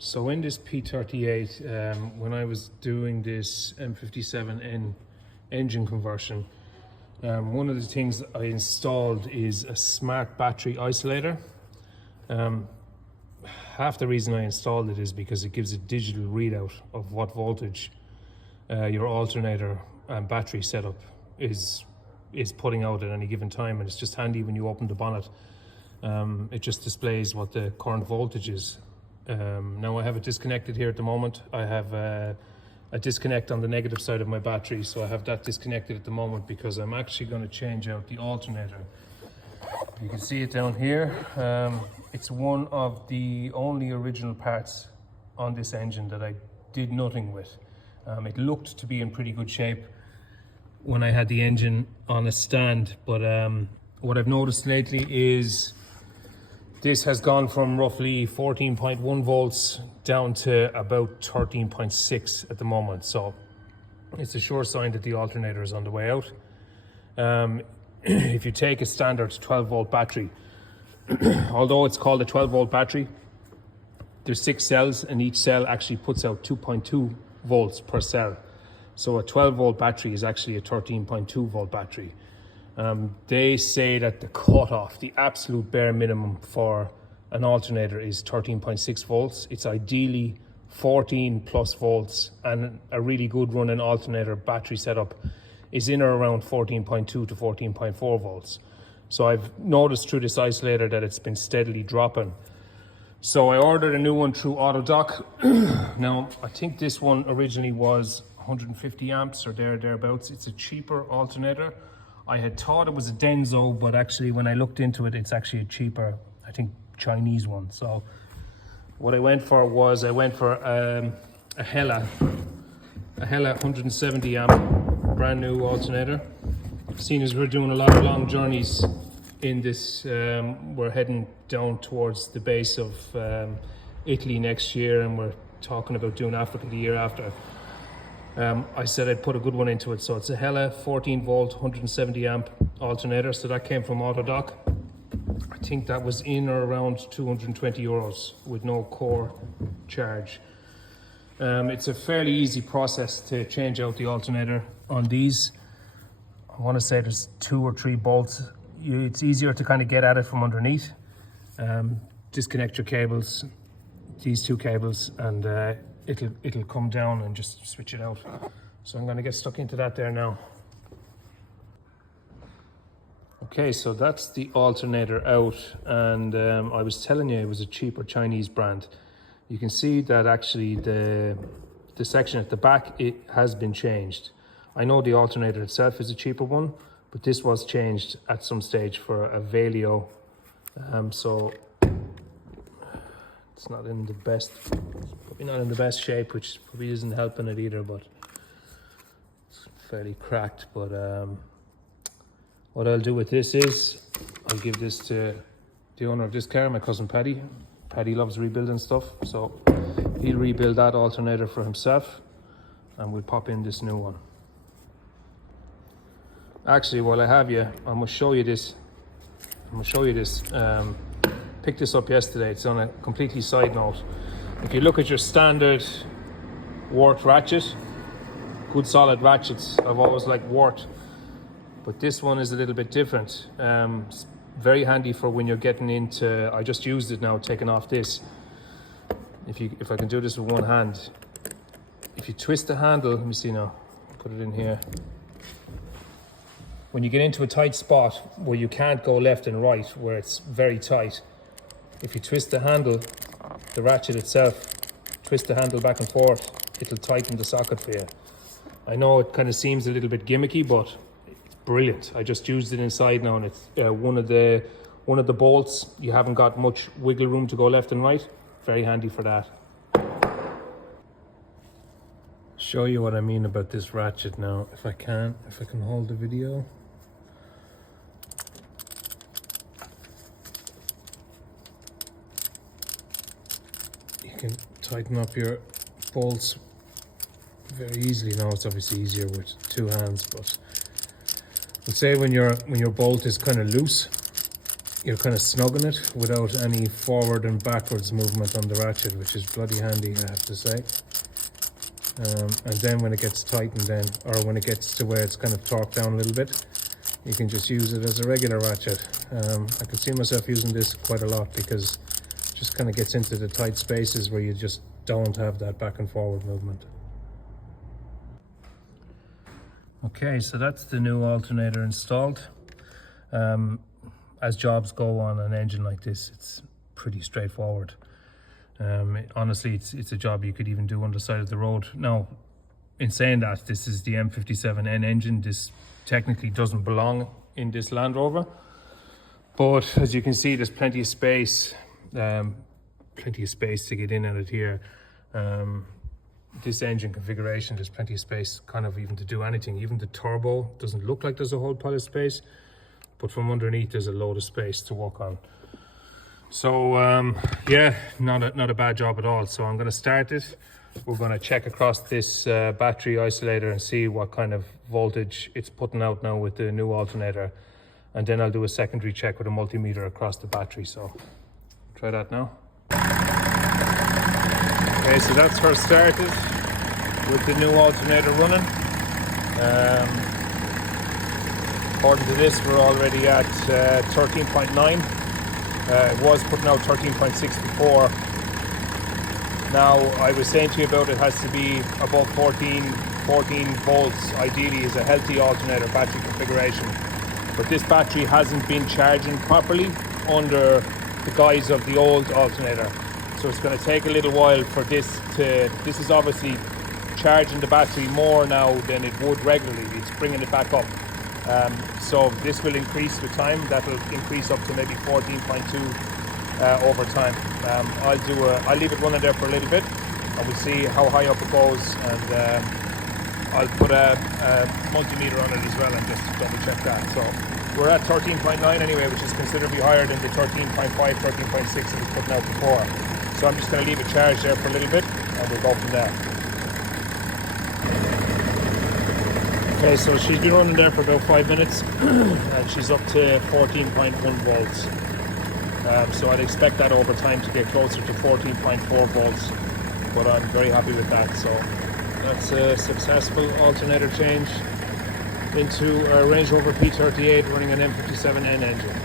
So in this P38, when I was doing this M57N engine conversion, one of the things I installed is a smart battery isolator. Half the reason I installed it is because it gives a digital readout of what voltage your alternator and battery setup is putting out at any given time, and it's just handy when you open the bonnet. It just displays what the current voltage is. Now I have it disconnected here at the moment. I have a disconnect on the negative side of my battery, so I have that disconnected at the moment because I'm actually going to change out the alternator. You can see it down here. It's one of the only original parts on this engine that I did nothing with. It looked to be in pretty good shape when I had the engine on a stand, but what I've noticed lately is this has gone from roughly 14.1 volts down to about 13.6 at the moment. So it's a sure sign that the alternator is on the way out. If you take a standard 12 volt battery, although it's called a 12 volt battery, there's 6 cells and each cell actually puts out 2.2 volts per cell. So a 12 volt battery is actually a 13.2 volt battery. They say that the cutoff, the absolute bare minimum for an alternator is 13.6 volts. It's ideally 14 plus volts, and a really good running alternator battery setup is in or around 14.2 to 14.4 volts. So I've noticed through this isolator that it's been steadily dropping. So I ordered a new one through Autodoc. Now, I think this one originally was 150 amps or thereabouts. It's a cheaper alternator. I had thought it was a Denso, but actually when I looked into it, it's actually a cheaper, I think, Chinese one. So what I went for was, a Hella 170 amp brand new alternator. Seeing as we're doing a lot of long journeys in this, we're heading down towards the base of Italy next year, and we're talking about doing Africa the year after. I said I'd put a good one into it. So it's a Hella 14 volt 170 amp alternator. So that came from Autodoc. I think that was in or around 220 euros with no core charge. It's a fairly easy process to change out the alternator on these. I want to say there's 2 or 3 bolts. It's easier to kind of get at it from underneath. Disconnect your cables, these 2 cables, and it'll come down and just switch it out. So I'm going to get stuck into that there now. Okay, so that's the alternator out, and I was telling you it was a cheaper Chinese brand. You can see that actually the section at the back, it has been changed. I know the alternator itself is a cheaper one, but this was changed at some stage for a Valeo. So it's not in the best, probably not in the best shape, which probably isn't helping it either, but it's fairly cracked. But what I'll do with this is I'll give this to the owner of this car, my cousin Paddy. Paddy loves rebuilding stuff, so he'll rebuild that alternator for himself, and we'll pop in this new one. Actually, while I have you, I'm going to show you this. Picked this up yesterday. It's on a completely side note. If you look at your standard Wart ratchet, good solid ratchets, I've always liked Wart, but this one is a little bit different. It's very handy for when you're getting into, I just used it now, taking off this. If I can do this with one hand, if you twist the handle, let me see now, put it in here. When you get into a tight spot where you can't go left and right, where it's very tight, if you twist the handle, the ratchet itself, twist the handle back and forth, it'll tighten the socket for you. I know it kind of seems a little bit gimmicky, but it's brilliant. I just used it inside now, and it's one of the bolts. You haven't got much wiggle room to go left and right. Very handy for that. Show you what I mean about this ratchet now, if I can hold the video. You can tighten up your bolts very easily. Now it's obviously easier with 2 hands, but let's say when your bolt is kind of loose, you're kind of snugging it without any forward and backwards movement on the ratchet, which is bloody handy, I have to say. And then when it gets tightened then, or when it gets to where it's kind of torqued down a little bit, you can just use it as a regular ratchet. I can see myself using this quite a lot because it just kind of gets into the tight spaces where you just don't have that back and forward movement. Okay, so that's the new alternator installed. As jobs go on an engine like this, it's pretty straightforward. Honestly, it's a job you could even do on the side of the road. Now, in saying that, this is the M57N engine. This technically doesn't belong in this Land Rover, but as you can see, there's plenty of space to get in and out here. This engine configuration, there's plenty of space kind of even to do anything. Even the turbo doesn't look like there's a whole pile of space, but from underneath there's a load of space to work on. So yeah, not a bad job at all. So I'm going to start it. We're going to check across this battery isolator and see what kind of voltage it's putting out now with the new alternator, and then I'll do a secondary check with a multimeter across the battery. So try that now. Okay, so that's her started with the new alternator running. According to this, we're already at 13.9. It was putting out 13.6 before. Now, I was saying to you about it has to be above 14 volts, ideally, is a healthy alternator battery configuration. But this battery hasn't been charging properly under the guise of the old alternator. So it's going to take a little while for this is obviously charging the battery more now than it would regularly. It's bringing it back up. So this will increase with time. That will increase up to maybe 14.2 over time. I'll leave it running there for a little bit, and we'll see how high up it goes. And I'll put a multimeter on it as well and just double check that. So we're at 13.9 anyway, which is considerably higher than the 13.5, 13.6 that was putting out before. So I'm just going to leave it charged there for a little bit, and we'll go from there. Okay, so she's been running there for about 5 minutes and she's up to 14.1 volts. So I'd expect that over time to get closer to 14.4 volts, but I'm very happy with that. So that's a successful alternator change into a Range Rover P38 running an M57N engine.